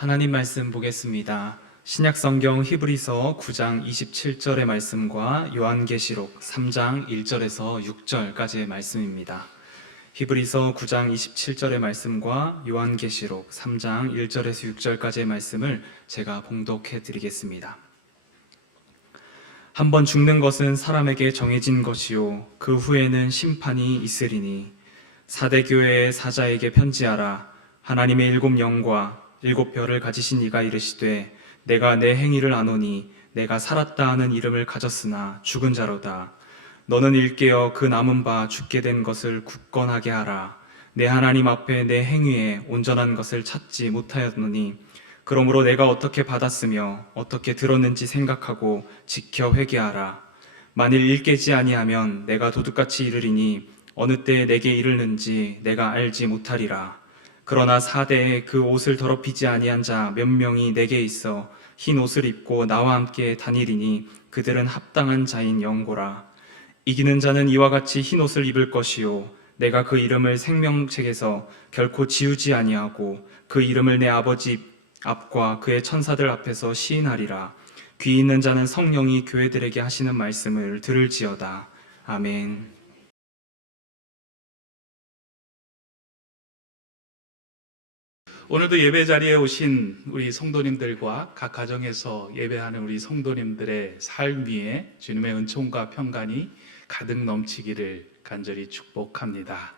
하나님 말씀 보겠습니다. 신약성경 히브리서 9장 27절의 말씀과 요한계시록 3장 1절에서 6절까지의 말씀입니다. 히브리서 9장 27절의 말씀과 요한계시록 3장 1절에서 6절까지의 말씀을 제가 봉독해 드리겠습니다. 한번 죽는 것은 사람에게 정해진 것이요 그 후에는 심판이 있으리니 사대 교회의 사자에게 편지하라. 하나님의 일곱 영과 일곱 별을 가지신 이가 이르시되 내가 내 행위를 아노니 내가 살았다 하는 이름을 가졌으나 죽은 자로다. 너는 일깨어 그 남은 바 죽게 된 것을 굳건하게 하라. 내 하나님 앞에 내 행위에 온전한 것을 찾지 못하였노니 그러므로 내가 어떻게 받았으며 어떻게 들었는지 생각하고 지켜 회개하라. 만일 일깨지 아니하면 내가 도둑같이 이르리니 어느 때에 내게 이르는지 내가 알지 못하리라. 그러나 사대에 그 옷을 더럽히지 아니한 자 몇 명이 내게 있어 흰 옷을 입고 나와 함께 다니리니 그들은 합당한 자인 영고라. 이기는 자는 이와 같이 흰 옷을 입을 것이요 내가 그 이름을 생명책에서 결코 지우지 아니하고 그 이름을 내 아버지 앞과 그의 천사들 앞에서 시인하리라. 귀 있는 자는 성령이 교회들에게 하시는 말씀을 들을지어다. 아멘. 오늘도 예배 자리에 오신 우리 성도님들과 각 가정에서 예배하는 우리 성도님들의 삶 위에 주님의 은총과 평강이 가득 넘치기를 간절히 축복합니다.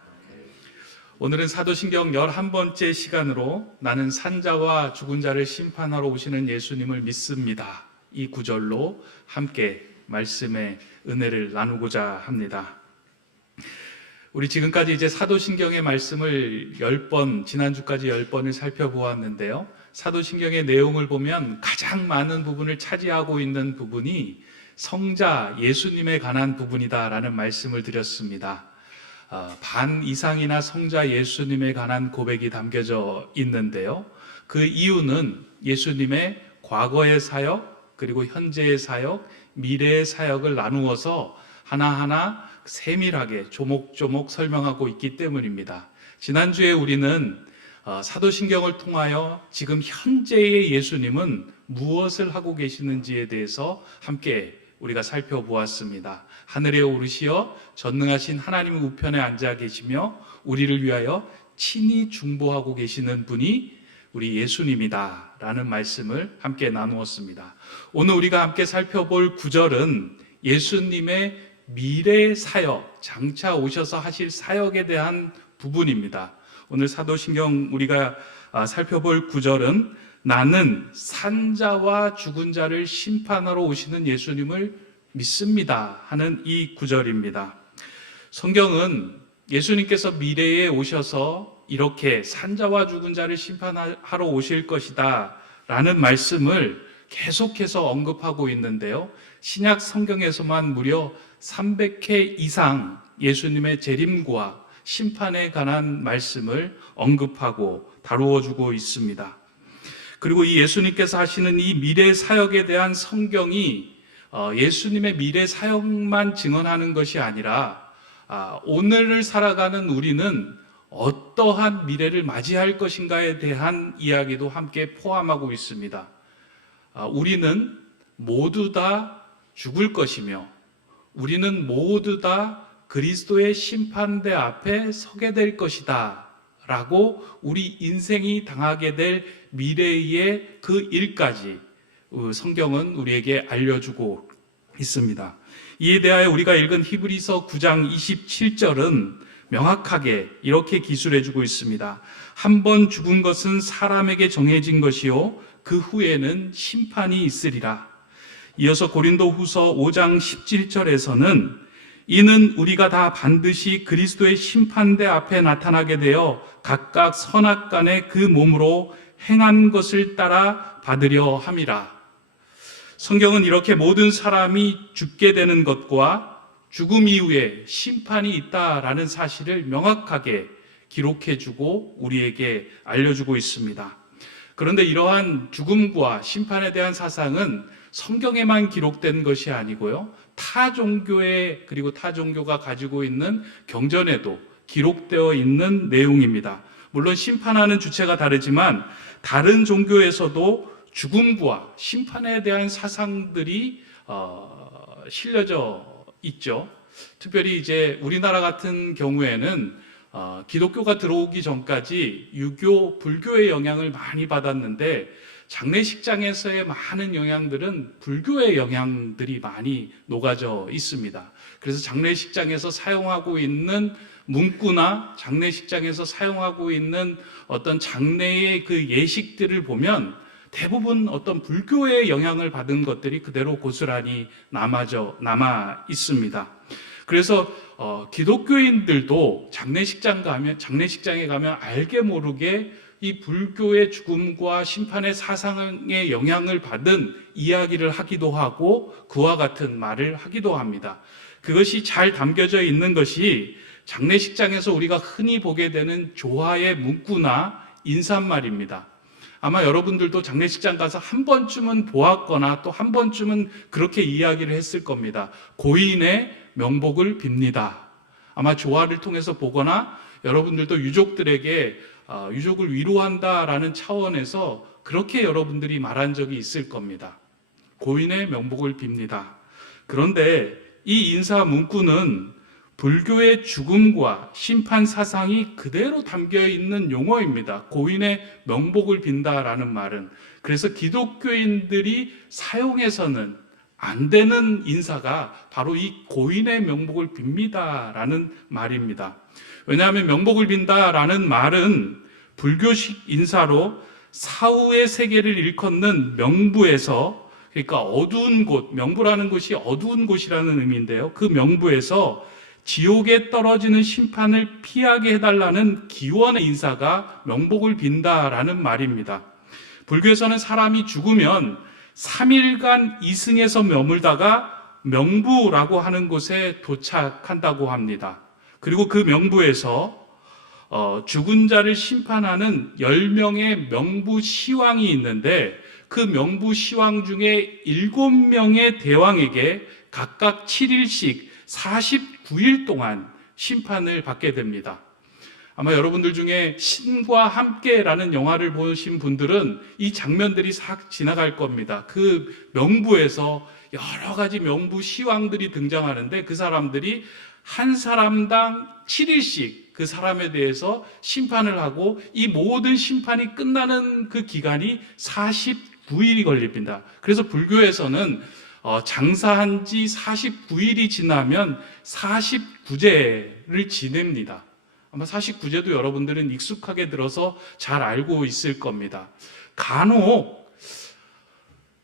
오늘은 사도신경 11번째 시간으로 나는 산자와 죽은 자를 심판하러 오시는 예수님을 믿습니다. 이 구절로 함께 말씀의 은혜를 나누고자 합니다. 우리 지금까지 이제 사도신경의 말씀을 10번, 지난주까지 10번을 살펴보았는데요. 사도신경의 내용을 보면 가장 많은 부분을 차지하고 있는 부분이 성자 예수님에 관한 부분이다라는 말씀을 드렸습니다. 반 이상이나 성자 예수님에 관한 고백이 담겨져 있는데요. 그 이유는 예수님의 과거의 사역, 그리고 현재의 사역, 미래의 사역을 나누어서 하나하나 세밀하게 조목조목 설명하고 있기 때문입니다. 지난주에 우리는 사도신경을 통하여 지금 현재의 예수님은 무엇을 하고 계시는지에 대해서 함께 우리가 살펴보았습니다. 하늘에 오르시어 전능하신 하나님의 우편에 앉아 계시며 우리를 위하여 친히 중보하고 계시는 분이 우리 예수님이다 라는 말씀을 함께 나누었습니다. 오늘 우리가 함께 살펴볼 구절은 예수님의 미래 사역, 장차 오셔서 하실 사역에 대한 부분입니다. 오늘 사도신경 우리가 살펴볼 구절은 나는 산자와 죽은 자를 심판하러 오시는 예수님을 믿습니다 하는 이 구절입니다. 성경은 예수님께서 미래에 오셔서 이렇게 산자와 죽은 자를 심판하러 오실 것이다 라는 말씀을 계속해서 언급하고 있는데요. 신약 성경에서만 무려 300회 이상 예수님의 재림과 심판에 관한 말씀을 언급하고 다루어 주고 있습니다. 그리고 이 예수님께서 하시는 이 미래 사역에 대한 성경이 예수님의 미래 사역만 증언하는 것이 아니라 오늘을 살아가는 우리는 어떠한 미래를 맞이할 것인가에 대한 이야기도 함께 포함하고 있습니다. 우리는 모두 다 죽을 것이며 우리는 모두 다 그리스도의 심판대 앞에 서게 될 것이다 라고 우리 인생이 당하게 될 미래의 그 일까지 성경은 우리에게 알려주고 있습니다. 이에 대하여 우리가 읽은 히브리서 9장 27절은 명확하게 이렇게 기술해주고 있습니다. 한 번 죽은 것은 사람에게 정해진 것이요 그 후에는 심판이 있으리라. 이어서 고린도후서 5장 17절에서는 이는 우리가 다 반드시 그리스도의 심판대 앞에 나타나게 되어 각각 선악간에 그 몸으로 행한 것을 따라 받으려 함이라. 성경은 이렇게 모든 사람이 죽게 되는 것과 죽음 이후에 심판이 있다라는 사실을 명확하게 기록해주고 우리에게 알려주고 있습니다. 그런데 이러한 죽음과 심판에 대한 사상은 성경에만 기록된 것이 아니고요. 타 종교에 그리고 타 종교가 가지고 있는 경전에도 기록되어 있는 내용입니다. 물론 심판하는 주체가 다르지만 다른 종교에서도 죽음과 심판에 대한 사상들이 실려져 있죠. 특별히 이제 우리나라 같은 경우에는 기독교가 들어오기 전까지 유교, 불교의 영향을 많이 받았는데 장례식장에서의 많은 영향들은 불교의 영향들이 많이 녹아져 있습니다. 그래서 장례식장에서 사용하고 있는 문구나 장례식장에서 사용하고 있는 어떤 장례의 그 예식들을 보면 대부분 어떤 불교의 영향을 받은 것들이 그대로 고스란히 남아 있습니다. 그래서 기독교인들도 장례식장에 가면 알게 모르게 이 불교의 죽음과 심판의 사상의 영향을 받은 이야기를 하기도 하고 그와 같은 말을 하기도 합니다. 그것이 잘 담겨져 있는 것이 장례식장에서 우리가 흔히 보게 되는 조화의 문구나 인사말입니다. 아마 여러분들도 장례식장 가서 한 번쯤은 보았거나 또 한 번쯤은 그렇게 이야기를 했을 겁니다. 고인의 명복을 빕니다. 아마 조화를 통해서 보거나 여러분들도 유족들에게 유족을 위로한다라는 차원에서 그렇게 여러분들이 말한 적이 있을 겁니다. 고인의 명복을 빕니다. 그런데 이 인사 문구는 불교의 죽음과 심판 사상이 그대로 담겨 있는 용어입니다. 고인의 명복을 빈다라는 말은. 그래서 기독교인들이 사용해서는 안 되는 인사가 바로 이 고인의 명복을 빕니다라는 말입니다. 왜냐하면 명복을 빈다라는 말은 불교식 인사로 사후의 세계를 일컫는 명부에서, 그러니까 어두운 곳, 명부라는 곳이 어두운 곳이라는 의미인데요. 그 명부에서 지옥에 떨어지는 심판을 피하게 해달라는 기원의 인사가 명복을 빈다라는 말입니다. 불교에서는 사람이 죽으면 3일간 이승에서 머물다가 명부라고 하는 곳에 도착한다고 합니다. 그리고 그 명부에서 죽은 자를 심판하는 10명의 명부 시왕이 있는데 그 명부 시왕 중에 7명의 대왕에게 각각 7일씩 49일 동안 심판을 받게 됩니다. 아마 여러분들 중에 신과 함께라는 영화를 보신 분들은 이 장면들이 싹 지나갈 겁니다. 그 명부에서 여러 가지 명부 시왕들이 등장하는데 그 사람들이 한 사람당 7일씩 그 사람에 대해서 심판을 하고 이 모든 심판이 끝나는 그 기간이 49일이 걸립니다. 그래서 불교에서는 장사한 지 49일이 지나면 49제를 지냅니다. 아마 49제도 여러분들은 익숙하게 들어서 잘 알고 있을 겁니다. 간혹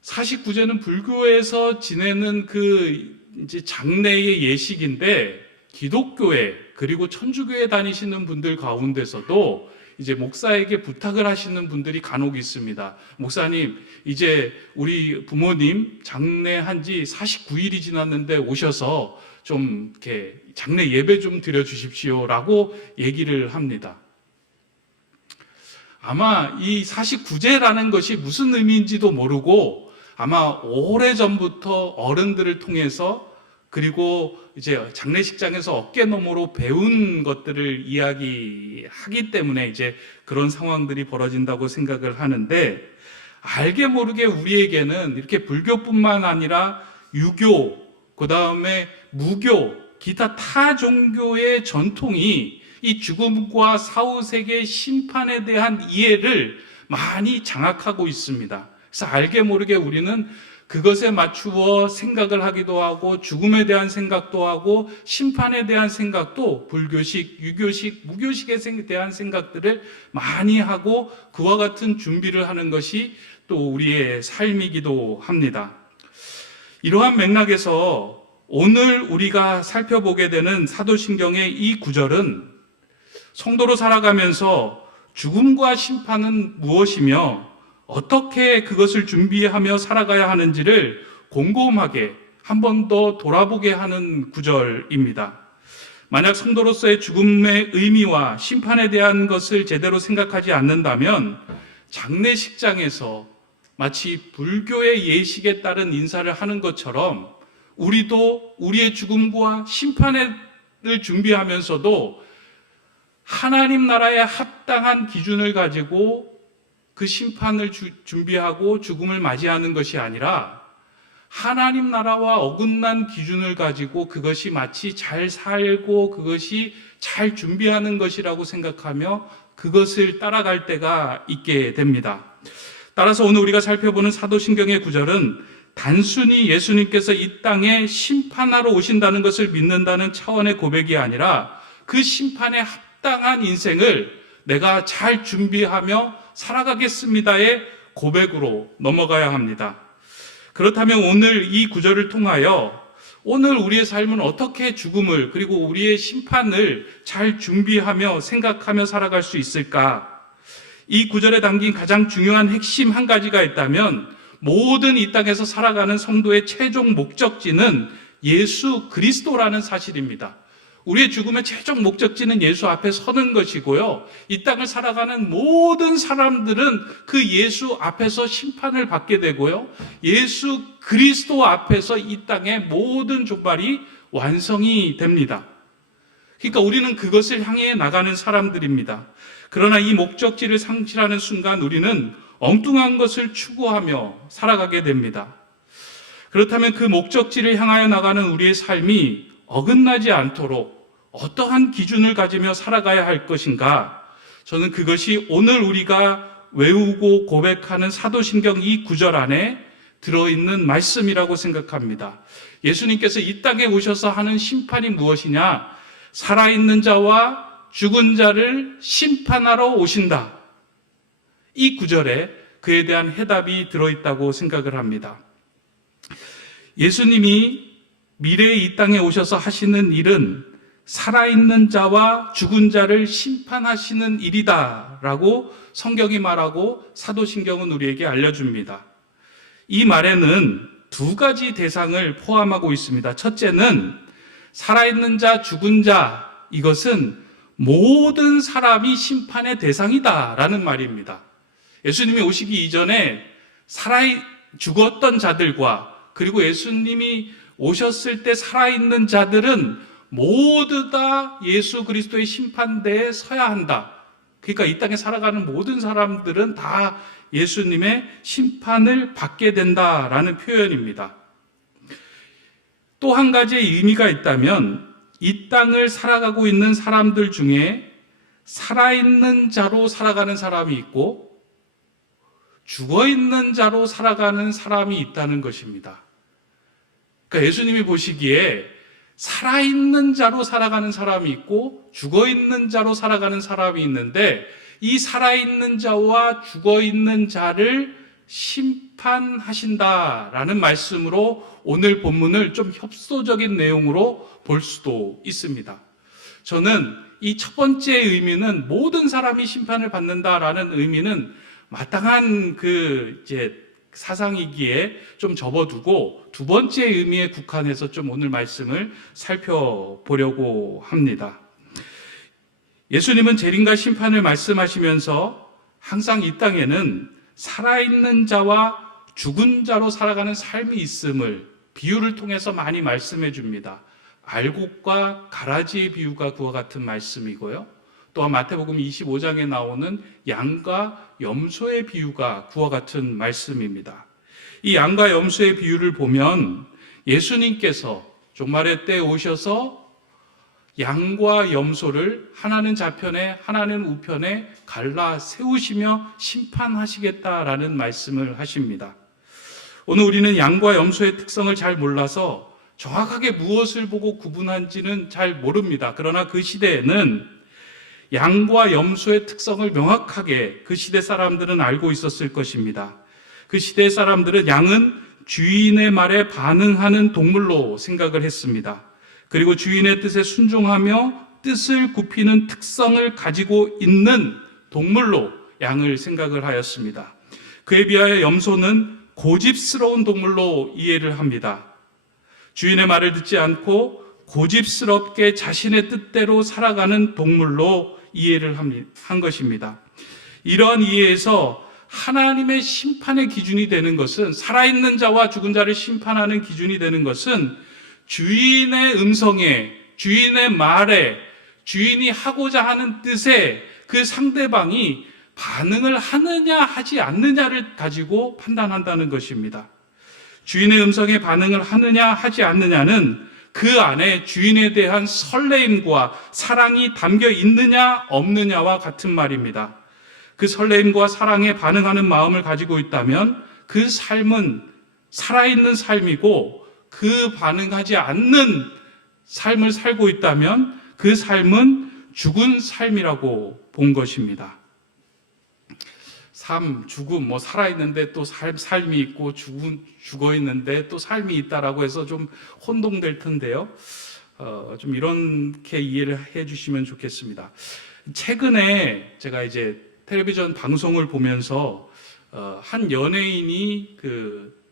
49제는 불교에서 지내는 그 이제 장례의 예식인데 기독교회 그리고 천주교에 다니시는 분들 가운데서도 이제 목사에게 부탁을 하시는 분들이 간혹 있습니다. 목사님, 이제 우리 부모님 장례한 지 49일이 지났는데 오셔서 좀 이렇게 장례 예배 좀 드려 주십시오라고 얘기를 합니다. 아마 이 49제라는 것이 무슨 의미인지도 모르고 아마 오래전부터 어른들을 통해서 그리고 이제 장례식장에서 어깨너머로 배운 것들을 이야기하기 때문에 이제 그런 상황들이 벌어진다고 생각을 하는데 알게 모르게 우리에게는 이렇게 불교뿐만 아니라 유교, 그 다음에 무교, 기타 타 종교의 전통이 이 죽음과 사후세계 심판에 대한 이해를 많이 장악하고 있습니다. 그래서 알게 모르게 우리는 그것에 맞추어 생각을 하기도 하고 죽음에 대한 생각도 하고 심판에 대한 생각도 불교식, 유교식, 무교식에 대한 생각들을 많이 하고 그와 같은 준비를 하는 것이 또 우리의 삶이기도 합니다. 이러한 맥락에서 오늘 우리가 살펴보게 되는 사도신경의 이 구절은 성도로 살아가면서 죽음과 심판은 무엇이며 어떻게 그것을 준비하며 살아가야 하는지를 곰곰하게 한 번 더 돌아보게 하는 구절입니다. 만약 성도로서의 죽음의 의미와 심판에 대한 것을 제대로 생각하지 않는다면 장례식장에서 마치 불교의 예식에 따른 인사를 하는 것처럼 우리도 우리의 죽음과 심판을 준비하면서도 하나님 나라에 합당한 기준을 가지고 그 심판을 준비하고 죽음을 맞이하는 것이 아니라 하나님 나라와 어긋난 기준을 가지고 그것이 마치 잘 살고 그것이 잘 준비하는 것이라고 생각하며 그것을 따라갈 때가 있게 됩니다. 따라서 오늘 우리가 살펴보는 사도신경의 구절은 단순히 예수님께서 이 땅에 심판하러 오신다는 것을 믿는다는 차원의 고백이 아니라 그 심판에 합당한 인생을 내가 잘 준비하며 살아가겠습니다의 고백으로 넘어가야 합니다. 그렇다면 오늘 이 구절을 통하여 오늘 우리의 삶은 어떻게 죽음을 그리고 우리의 심판을 잘 준비하며 생각하며 살아갈 수 있을까? 이 구절에 담긴 가장 중요한 핵심 한 가지가 있다면 모든 이 땅에서 살아가는 성도의 최종 목적지는 예수 그리스도라는 사실입니다. 우리의 죽음의 최종 목적지는 예수 앞에 서는 것이고요. 이 땅을 살아가는 모든 사람들은 그 예수 앞에서 심판을 받게 되고요. 예수 그리스도 앞에서 이 땅의 모든 족발이 완성이 됩니다. 그러니까 우리는 그것을 향해 나가는 사람들입니다. 그러나 이 목적지를 상실하는 순간 우리는 엉뚱한 것을 추구하며 살아가게 됩니다. 그렇다면 그 목적지를 향하여 나가는 우리의 삶이 어긋나지 않도록 어떠한 기준을 가지며 살아가야 할 것인가? 저는 그것이 오늘 우리가 외우고 고백하는 사도신경 이 구절 안에 들어있는 말씀이라고 생각합니다. 예수님께서 이 땅에 오셔서 하는 심판이 무엇이냐? 살아있는 자와 죽은 자를 심판하러 오신다. 이 구절에 그에 대한 해답이 들어있다고 생각을 합니다. 예수님이 미래에 이 땅에 오셔서 하시는 일은 살아있는 자와 죽은 자를 심판하시는 일이다 라고 성경이 말하고 사도신경은 우리에게 알려줍니다. 이 말에는 두 가지 대상을 포함하고 있습니다. 첫째는 살아있는 자, 죽은 자, 이것은 모든 사람이 심판의 대상이다 라는 말입니다. 예수님이 오시기 이전에 죽었던 자들과 그리고 예수님이 오셨을 때 살아있는 자들은 모두 다 예수 그리스도의 심판대에 서야 한다. 그러니까 이 땅에 살아가는 모든 사람들은 다 예수님의 심판을 받게 된다라는 표현입니다. 또 한 가지의 의미가 있다면 이 땅을 살아가고 있는 사람들 중에 살아있는 자로 살아가는 사람이 있고 죽어있는 자로 살아가는 사람이 있다는 것입니다. 그러니까 예수님이 보시기에 살아있는 자로 살아가는 사람이 있고 죽어있는 자로 살아가는 사람이 있는데 이 살아있는 자와 죽어있는 자를 심판하신다라는 말씀으로 오늘 본문을 좀 협소적인 내용으로 볼 수도 있습니다. 저는 이 첫 번째 의미는 모든 사람이 심판을 받는다라는 의미는 마땅한 사상이기에 좀 접어두고 두 번째 의미에 국한해서 좀 오늘 말씀을 살펴보려고 합니다. 예수님은 재림과 심판을 말씀하시면서 항상 이 땅에는 살아있는 자와 죽은 자로 살아가는 삶이 있음을 비유를 통해서 많이 말씀해 줍니다. 알곡과 가라지의 비유가 그와 같은 말씀이고요. 또한 마태복음 25장에 나오는 양과 염소의 비유가 그와 같은 말씀입니다. 이 양과 염소의 비유를 보면 예수님께서 종말의 때에 오셔서 양과 염소를 하나는 좌편에 하나는 우편에 갈라 세우시며 심판하시겠다라는 말씀을 하십니다. 오늘 우리는 양과 염소의 특성을 잘 몰라서 정확하게 무엇을 보고 구분한지는 잘 모릅니다. 그러나 그 시대에는 양과 염소의 특성을 명확하게 그 시대 사람들은 알고 있었을 것입니다. 그 시대 사람들은 양은 주인의 말에 반응하는 동물로 생각을 했습니다. 그리고 주인의 뜻에 순종하며 뜻을 굽히는 특성을 가지고 있는 동물로 양을 생각을 하였습니다. 그에 비하여 염소는 고집스러운 동물로 이해를 합니다. 주인의 말을 듣지 않고 고집스럽게 자신의 뜻대로 살아가는 동물로 이해를 한 것입니다. 이러한 이해에서 하나님의 심판의 기준이 되는 것은 살아있는 자와 죽은 자를 심판하는 기준이 되는 것은 주인의 음성에, 주인의 말에, 주인이 하고자 하는 뜻에 그 상대방이 반응을 하느냐 하지 않느냐를 가지고 판단한다는 것입니다. 주인의 음성에 반응을 하느냐 하지 않느냐는 그 안에 주인에 대한 설레임과 사랑이 담겨 있느냐 없느냐와 같은 말입니다. 그 설레임과 사랑에 반응하는 마음을 가지고 있다면 그 삶은 살아있는 삶이고, 그 반응하지 않는 삶을 살고 있다면 그 삶은 죽은 삶이라고 본 것입니다. 삶, 죽음, 살아있는데 또 삶이 있고 죽어 있는데 또 삶이 있다라고 해서 좀 혼동될 텐데요. 좀 이렇게 이해를 해 주시면 좋겠습니다. 최근에 제가 이제 텔레비전 방송을 보면서 한 연예인이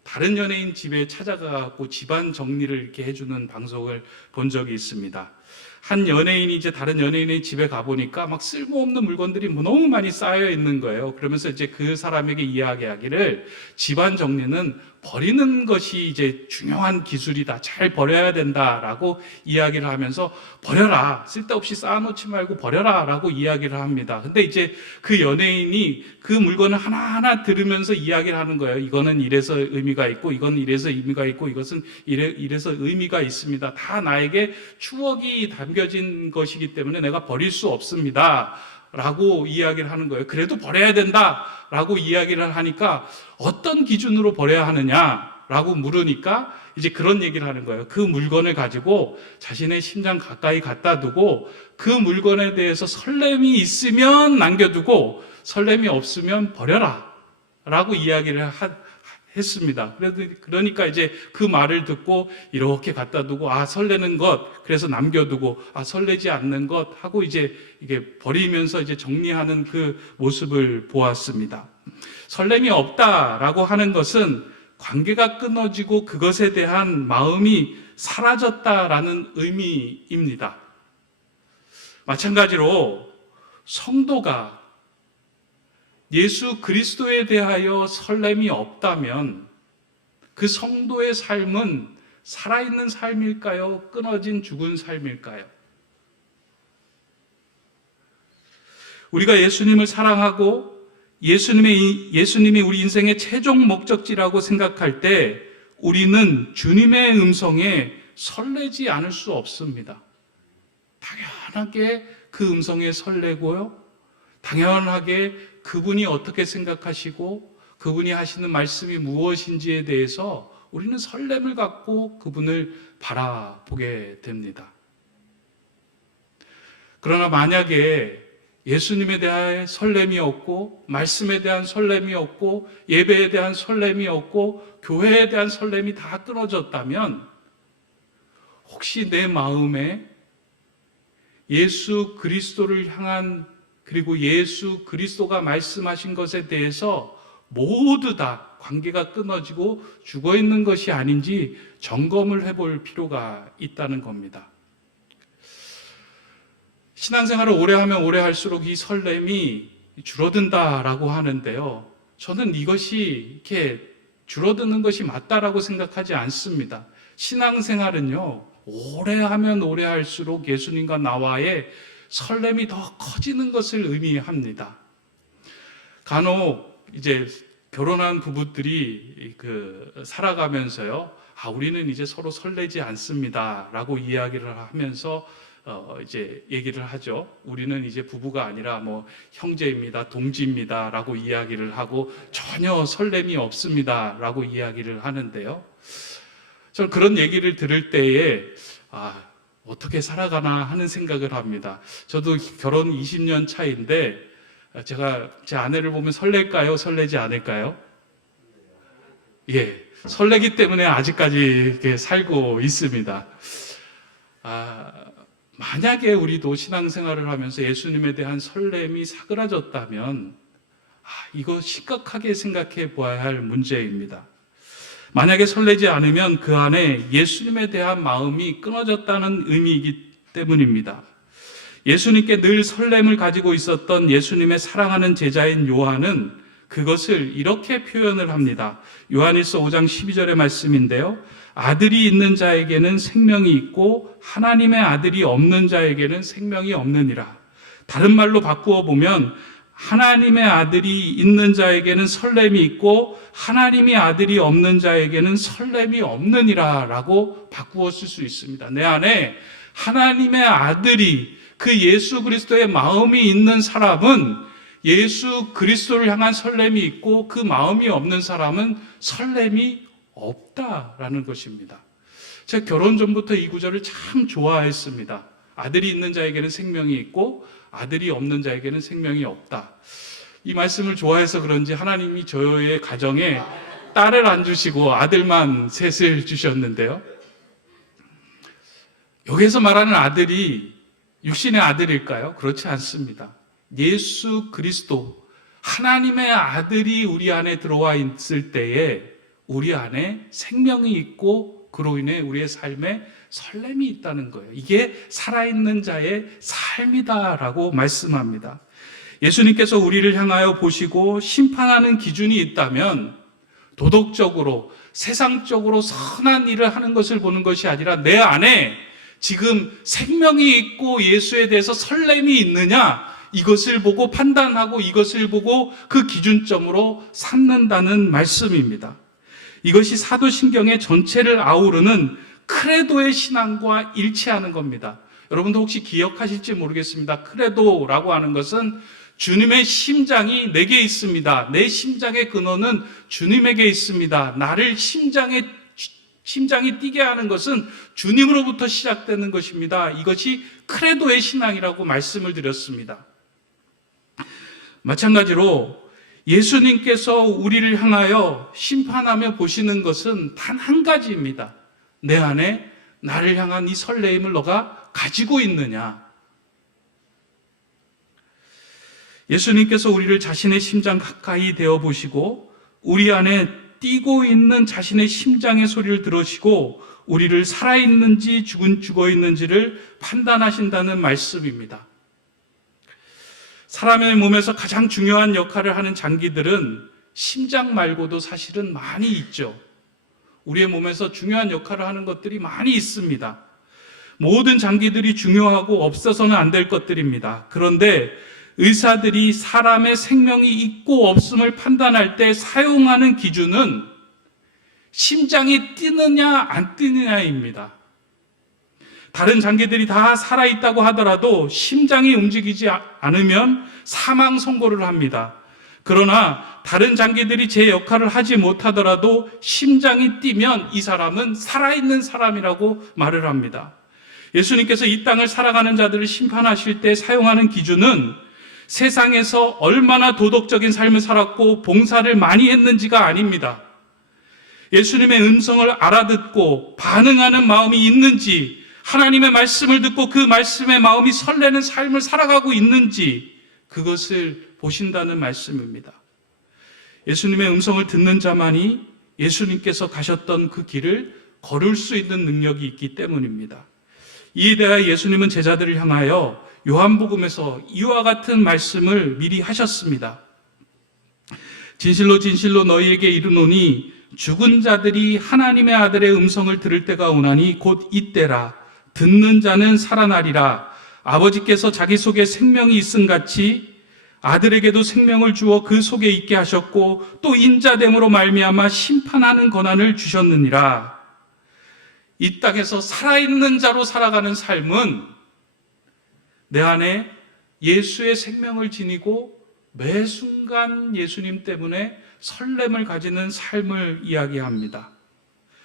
다른 연예인 집에 찾아가고 집안 정리를 이렇게 해주는 방송을 본 적이 있습니다. 한 연예인이 이제 다른 연예인의 집에 가보니까 막 쓸모없는 물건들이 너무 많이 쌓여 있는 거예요. 그러면서 이제 그 사람에게 이야기하기를, 집안 정리는 버리는 것이 이제 중요한 기술이다, 잘 버려야 된다라고 이야기를 하면서, 버려라, 쓸데없이 쌓아놓지 말고 버려라 라고 이야기를 합니다. 근데 이제 그 연예인이 그 물건을 하나하나 들으면서 이야기를 하는 거예요. 이거는 이래서 의미가 있고, 이건 이래서 의미가 있고, 이것은 이래서 의미가 있습니다. 다 나에게 추억이 담겨진 것이기 때문에 내가 버릴 수 없습니다 라고 이야기를 하는 거예요. 그래도 버려야 된다 라고 이야기를 하니까, 어떤 기준으로 버려야 하느냐 라고 물으니까 이제 그런 얘기를 하는 거예요. 그 물건을 가지고 자신의 심장 가까이 갖다 두고, 그 물건에 대해서 설렘이 있으면 남겨두고 설렘이 없으면 버려라 라고 이야기를 했습니다. 그러니까 이제 그 말을 듣고 이렇게 갖다 두고, 설레는 것, 그래서 남겨두고, 설레지 않는 것 하고 이제 이게 버리면서 이제 정리하는 그 모습을 보았습니다. 설렘이 없다라고 하는 것은 관계가 끊어지고 그것에 대한 마음이 사라졌다라는 의미입니다. 마찬가지로 성도가 예수 그리스도에 대하여 설렘이 없다면 그 성도의 삶은 살아있는 삶일까요? 끊어진 죽은 삶일까요? 우리가 예수님을 사랑하고 예수님이 우리 인생의 최종 목적지라고 생각할 때 우리는 주님의 음성에 설레지 않을 수 없습니다. 당연하게 그 음성에 설레고요. 당연하게 그분이 어떻게 생각하시고 그분이 하시는 말씀이 무엇인지에 대해서 우리는 설렘을 갖고 그분을 바라보게 됩니다. 그러나 만약에 예수님에 대한 설렘이 없고, 말씀에 대한 설렘이 없고, 예배에 대한 설렘이 없고, 교회에 대한 설렘이 다 끊어졌다면, 혹시 내 마음에 예수 그리스도를 향한, 그리고 예수 그리스도가 말씀하신 것에 대해서 모두 다 관계가 끊어지고 죽어 있는 것이 아닌지 점검을 해볼 필요가 있다는 겁니다. 신앙생활을 오래 하면 오래 할수록 이 설렘이 줄어든다라고 하는데요. 저는 이것이 이렇게 줄어드는 것이 맞다라고 생각하지 않습니다. 신앙생활은요, 오래 하면 오래 할수록 예수님과 나와의 설렘이 더 커지는 것을 의미합니다. 간혹 이제 결혼한 부부들이 살아가면서요, 우리는 이제 서로 설레지 않습니다라고 이야기를 하면서 이제 얘기를 하죠. 우리는 이제 부부가 아니라 형제입니다, 동지입니다라고 이야기를 하고 전혀 설렘이 없습니다라고 이야기를 하는데요. 저는 그런 얘기를 들을 때에 어떻게 살아가나 하는 생각을 합니다. 저도 결혼 20년 차인데 제가 제 아내를 보면 설렐까요? 설레지 않을까요? 예, 설레기 때문에 아직까지 이렇게 살고 있습니다. 만약에 우리도 신앙생활을 하면서 예수님에 대한 설렘이 사그라졌다면 이거 심각하게 생각해 보아야 할 문제입니다. 만약에 설레지 않으면 그 안에 예수님에 대한 마음이 끊어졌다는 의미이기 때문입니다. 예수님께 늘 설렘을 가지고 있었던 예수님의 사랑하는 제자인 요한은 그것을 이렇게 표현을 합니다. 요한일서 5장 12절의 말씀인데요. 아들이 있는 자에게는 생명이 있고 하나님의 아들이 없는 자에게는 생명이 없느니라. 다른 말로 바꾸어 보면 하나님의 아들이 있는 자에게는 설렘이 있고 하나님의 아들이 없는 자에게는 설렘이 없느니라 라고 바꾸어 쓸 수 있습니다. 내 안에 하나님의 아들이 그 예수 그리스도의 마음이 있는 사람은 예수 그리스도를 향한 설렘이 있고 그 마음이 없는 사람은 설렘이 없다라는 것입니다. 제가 결혼 전부터 이 구절을 참 좋아했습니다. 아들이 있는 자에게는 생명이 있고 아들이 없는 자에게는 생명이 없다. 이 말씀을 좋아해서 그런지 하나님이 저의 가정에 딸을 안 주시고 아들만 셋을 주셨는데요. 여기서 말하는 아들이 육신의 아들일까요? 그렇지 않습니다. 예수 그리스도 하나님의 아들이 우리 안에 들어와 있을 때에 우리 안에 생명이 있고 그로 인해 우리의 삶에 설렘이 있다는 거예요. 이게 살아있는 자의 삶이다라고 말씀합니다. 예수님께서 우리를 향하여 보시고 심판하는 기준이 있다면 도덕적으로 세상적으로 선한 일을 하는 것을 보는 것이 아니라 내 안에 지금 생명이 있고 예수에 대해서 설렘이 있느냐 이것을 보고 판단하고 이것을 보고 그 기준점으로 삼는다는 말씀입니다. 이것이 사도신경의 전체를 아우르는 크레도의 신앙과 일치하는 겁니다. 여러분도 혹시 기억하실지 모르겠습니다. 크레도라고 하는 것은 주님의 심장이 내게 있습니다. 내 심장의 근원은 주님에게 있습니다. 나를 심장이 뛰게 하는 것은 주님으로부터 시작되는 것입니다. 이것이 크레도의 신앙이라고 말씀을 드렸습니다. 마찬가지로 예수님께서 우리를 향하여 심판하며 보시는 것은 단 한 가지입니다. 내 안에 나를 향한 이 설레임을 너가 가지고 있느냐? 예수님께서 우리를 자신의 심장 가까이 대어 보시고 우리 안에 뛰고 있는 자신의 심장의 소리를 들으시고 우리를 살아있는지 죽어 있는지를 판단하신다는 말씀입니다. 사람의 몸에서 가장 중요한 역할을 하는 장기들은 심장 말고도 사실은 많이 있죠. 우리의 몸에서 중요한 역할을 하는 것들이 많이 있습니다. 모든 장기들이 중요하고 없어서는 안 될 것들입니다. 그런데 의사들이 사람의 생명이 있고 없음을 판단할 때 사용하는 기준은 심장이 뛰느냐 안 뛰느냐입니다. 다른 장기들이 다 살아있다고 하더라도 심장이 움직이지 않으면 사망 선고를 합니다. 그러나 다른 장기들이 제 역할을 하지 못하더라도 심장이 뛰면 이 사람은 살아있는 사람이라고 말을 합니다. 예수님께서 이 땅을 살아가는 자들을 심판하실 때 사용하는 기준은 세상에서 얼마나 도덕적인 삶을 살았고 봉사를 많이 했는지가 아닙니다. 예수님의 음성을 알아듣고 반응하는 마음이 있는지, 하나님의 말씀을 듣고 그 말씀의 마음이 설레는 삶을 살아가고 있는지 그것을 보신다는 말씀입니다. 예수님의 음성을 듣는 자만이 예수님께서 가셨던 그 길을 걸을 수 있는 능력이 있기 때문입니다. 이에 대하여 예수님은 제자들을 향하여 요한복음에서 이와 같은 말씀을 미리 하셨습니다. 진실로 진실로 너희에게 이르노니 죽은 자들이 하나님의 아들의 음성을 들을 때가 오나니 곧 이때라. 듣는 자는 살아나리라. 아버지께서 자기 속에 생명이 있음 같이 아들에게도 생명을 주어 그 속에 있게 하셨고 또 인자됨으로 말미암아 심판하는 권한을 주셨느니라. 이 땅에서 살아있는 자로 살아가는 삶은 내 안에 예수의 생명을 지니고 매 순간 예수님 때문에 설렘을 가지는 삶을 이야기합니다.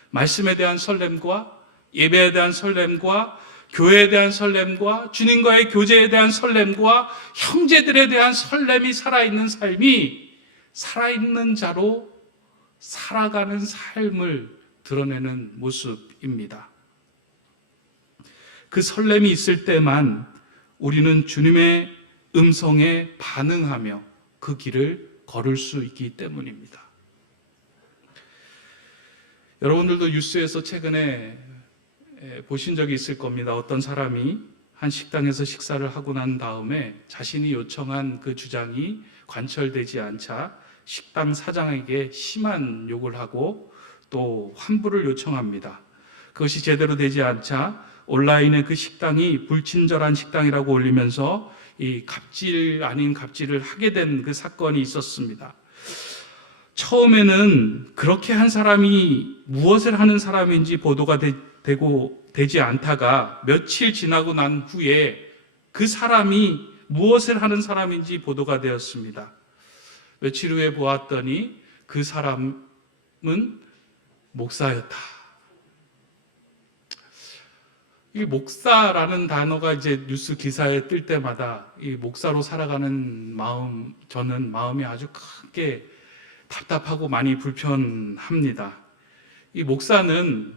말씀에 대한 설렘과 예배에 대한 설렘과 교회에 대한 설렘과 주님과의 교제에 대한 설렘과 형제들에 대한 설렘이 살아있는 삶이 살아있는 자로 살아가는 삶을 드러내는 모습입니다. 그 설렘이 있을 때만 우리는 주님의 음성에 반응하며 그 길을 걸을 수 있기 때문입니다. 여러분들도 뉴스에서 최근에 보신 적이 있을 겁니다. 어떤 사람이 한 식당에서 식사를 하고 난 다음에 자신이 요청한 그 주장이 관철되지 않자 식당 사장에게 심한 욕을 하고 또 환불을 요청합니다. 그것이 제대로 되지 않자 온라인에 그 식당이 불친절한 식당이라고 올리면서 이 갑질 아닌 갑질을 하게 된 그 사건이 있었습니다. 처음에는 그렇게 한 사람이 무엇을 하는 사람인지 보도가 되지 않다가 며칠 지나고 난 후에 그 사람이 무엇을 하는 사람인지 보도가 되었습니다. 며칠 후에 보았더니 그 사람은 목사였다. 이 목사라는 단어가 이제 뉴스 기사에 뜰 때마다 이 목사로 살아가는 마음, 저는 마음이 아주 크게 답답하고 많이 불편합니다. 이 목사는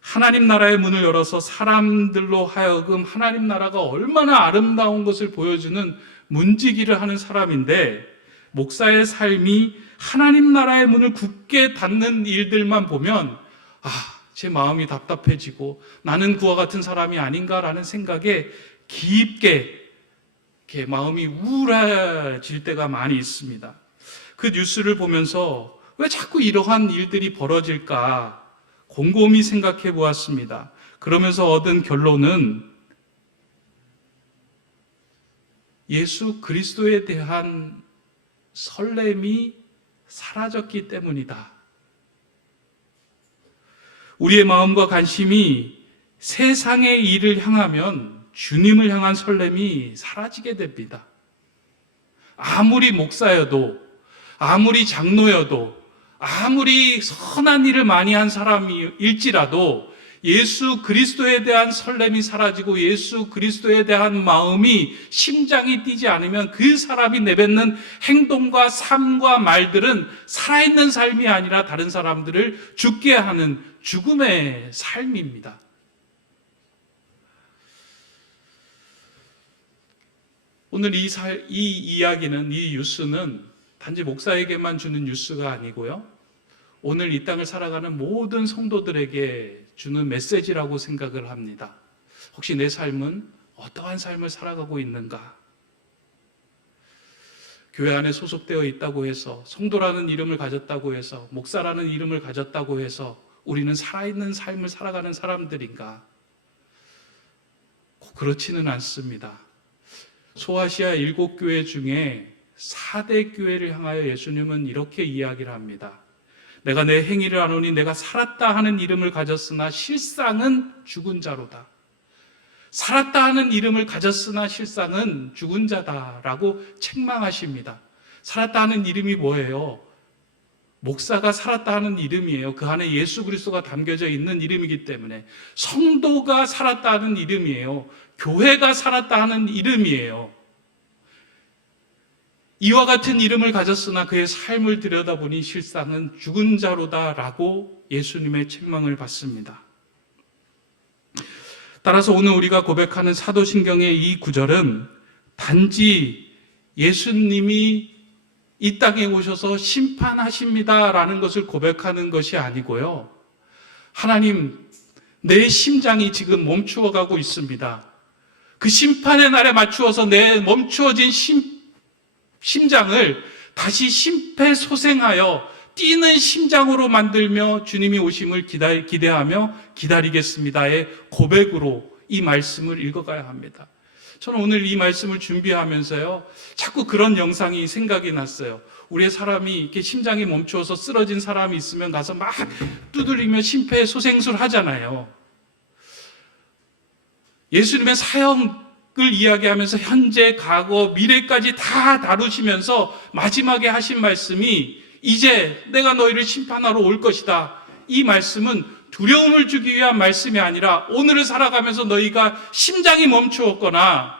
하나님 나라의 문을 열어서 사람들로 하여금 하나님 나라가 얼마나 아름다운 것을 보여주는 문지기를 하는 사람인데, 목사의 삶이 하나님 나라의 문을 굳게 닫는 일들만 보면 제 마음이 답답해지고 나는 그와 같은 사람이 아닌가라는 생각에 깊게 이렇게 마음이 우울해질 때가 많이 있습니다. 그 뉴스를 보면서 왜 자꾸 이러한 일들이 벌어질까 곰곰이 생각해 보았습니다. 그러면서 얻은 결론은 예수 그리스도에 대한 설렘이 사라졌기 때문이다. 우리의 마음과 관심이 세상의 일을 향하면 주님을 향한 설렘이 사라지게 됩니다. 아무리 목사여도, 아무리 장로여도, 아무리 선한 일을 많이 한 사람일지라도 예수 그리스도에 대한 설렘이 사라지고 예수 그리스도에 대한 마음이, 심장이 뛰지 않으면 그 사람이 내뱉는 행동과 삶과 말들은 살아있는 삶이 아니라 다른 사람들을 죽게 하는 죽음의 삶입니다. 오늘 이 이야기는, 이 뉴스는 단지 목사에게만 주는 뉴스가 아니고요, 오늘 이 땅을 살아가는 모든 성도들에게 주는 메시지라고 생각을 합니다. 혹시 내 삶은 어떠한 삶을 살아가고 있는가? 교회 안에 소속되어 있다고 해서, 성도라는 이름을 가졌다고 해서, 목사라는 이름을 가졌다고 해서 우리는 살아있는 삶을 살아가는 사람들인가? 꼭 그렇지는 않습니다. 소아시아 7교회 중에 4대 교회를 향하여 예수님은 이렇게 이야기를 합니다. 내가 내 행위를 아노니 내가 살았다 하는 이름을 가졌으나 실상은 죽은 자로다. 살았다 하는 이름을 가졌으나 실상은 죽은 자다라고 책망하십니다. 살았다 하는 이름이 뭐예요? 목사가 살았다 하는 이름이에요. 그 안에 예수 그리스도가 담겨져 있는 이름이기 때문에. 성도가 살았다 하는 이름이에요. 교회가 살았다 하는 이름이에요. 이와 같은 이름을 가졌으나 그의 삶을 들여다보니 실상은 죽은 자로다라고 예수님의 책망을 받습니다. 따라서 오늘 우리가 고백하는 사도신경의 이 구절은 단지 예수님이 이 땅에 오셔서 심판하십니다라는 것을 고백하는 것이 아니고요, 하나님, 내 심장이 지금 멈추어 가고 있습니다. 그 심판의 날에 맞추어서 내 멈추어진 심장을 다시 심폐소생하여 뛰는 심장으로 만들며 주님이 오심을 기대하며 기다리겠습니다의 고백으로 이 말씀을 읽어가야 합니다. 저는 오늘 이 말씀을 준비하면서요, 자꾸 그런 영상이 생각이 났어요. 우리의 사람이 이렇게 심장이 멈추어서 쓰러진 사람이 있으면 가서 막 두드리며 심폐소생술 하잖아요. 예수님의 사역을 이야기하면서 현재, 과거, 미래까지 다 다루시면서 마지막에 하신 말씀이 이제 내가 너희를 심판하러 올 것이다. 이 말씀은 두려움을 주기 위한 말씀이 아니라 오늘을 살아가면서 너희가 심장이 멈추었거나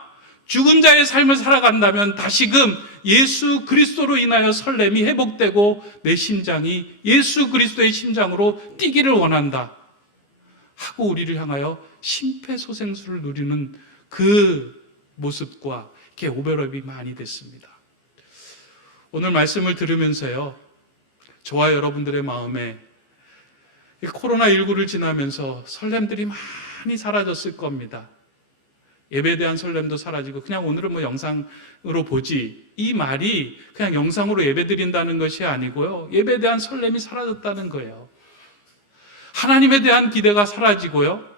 죽은 자의 삶을 살아간다면 다시금 예수 그리스도로 인하여 설렘이 회복되고 내 심장이 예수 그리스도의 심장으로 뛰기를 원한다 하고 우리를 향하여 심폐소생술을 누리는 그 모습과 이렇게 오버랩이 많이 됐습니다. 오늘 말씀을 들으면서요, 저와 여러분들의 마음에 코로나19를 지나면서 설렘들이 많이 사라졌을 겁니다. 예배에 대한 설렘도 사라지고 그냥 오늘은 뭐 영상으로 보지, 이 말이 그냥 영상으로 예배 드린다는 것이 아니고요, 예배에 대한 설렘이 사라졌다는 거예요. 하나님에 대한 기대가 사라지고요,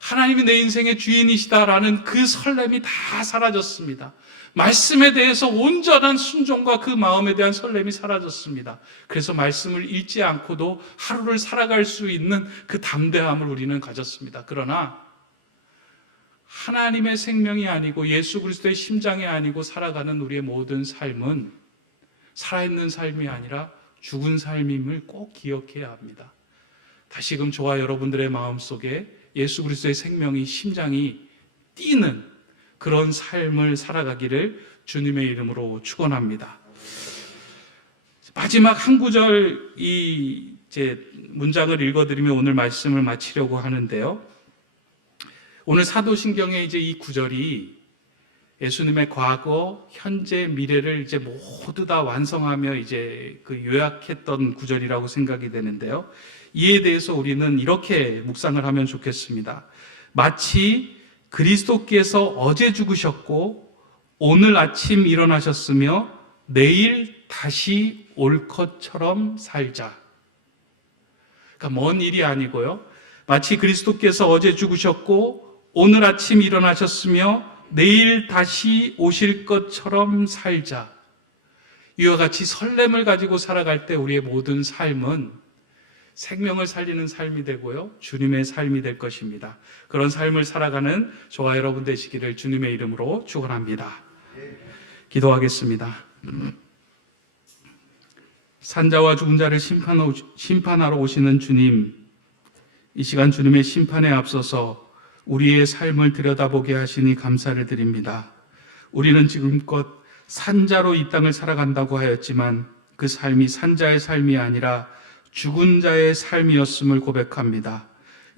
하나님이 내 인생의 주인이시다라는 그 설렘이 다 사라졌습니다. 말씀에 대해서 온전한 순종과 그 마음에 대한 설렘이 사라졌습니다. 그래서 말씀을 읽지 않고도 하루를 살아갈 수 있는 그 담대함을 우리는 가졌습니다. 그러나 하나님의 생명이 아니고 예수 그리스도의 심장이 아니고 살아가는 우리의 모든 삶은 살아있는 삶이 아니라 죽은 삶임을 꼭 기억해야 합니다. 다시금 저와 여러분들의 마음속에 예수 그리스도의 생명이, 심장이 뛰는 그런 삶을 살아가기를 주님의 이름으로 축원합니다. 마지막 한 구절 이제 문장을 읽어드리며 오늘 말씀을 마치려고 하는데요. 오늘 사도신경의 이제 이 구절이 예수님의 과거, 현재, 미래를 이제 모두 다 완성하며 이제 그 요약했던 구절이라고 생각이 되는데요. 이에 대해서 우리는 이렇게 묵상을 하면 좋겠습니다. 마치 그리스도께서 어제 죽으셨고 오늘 아침 일어나셨으며 내일 다시 올 것처럼 살자. 그러니까 먼 일이 아니고요. 마치 그리스도께서 어제 죽으셨고 오늘 아침 일어나셨으며 내일 다시 오실 것처럼 살자. 이와 같이 설렘을 가지고 살아갈 때 우리의 모든 삶은 생명을 살리는 삶이 되고요, 주님의 삶이 될 것입니다. 그런 삶을 살아가는 저와 여러분 되시기를 주님의 이름으로 축원합니다. 기도하겠습니다. 산자와 죽은 자를 심판하러 오시는 주님, 이 시간 주님의 심판에 앞서서 우리의 삶을 들여다보게 하시니 감사를 드립니다. 우리는 지금껏 산자로 이 땅을 살아간다고 하였지만 그 삶이 산자의 삶이 아니라 죽은 자의 삶이었음을 고백합니다.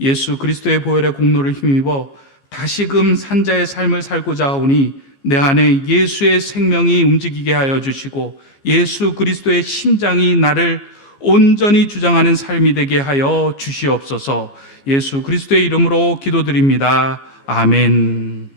예수 그리스도의 보혈의 공로를 힘입어 다시금 산자의 삶을 살고자 하오니 내 안에 예수의 생명이 움직이게 하여 주시고 예수 그리스도의 심장이 나를 온전히 주장하는 삶이 되게 하여 주시옵소서. 예수 그리스도의 이름으로 기도드립니다. 아멘.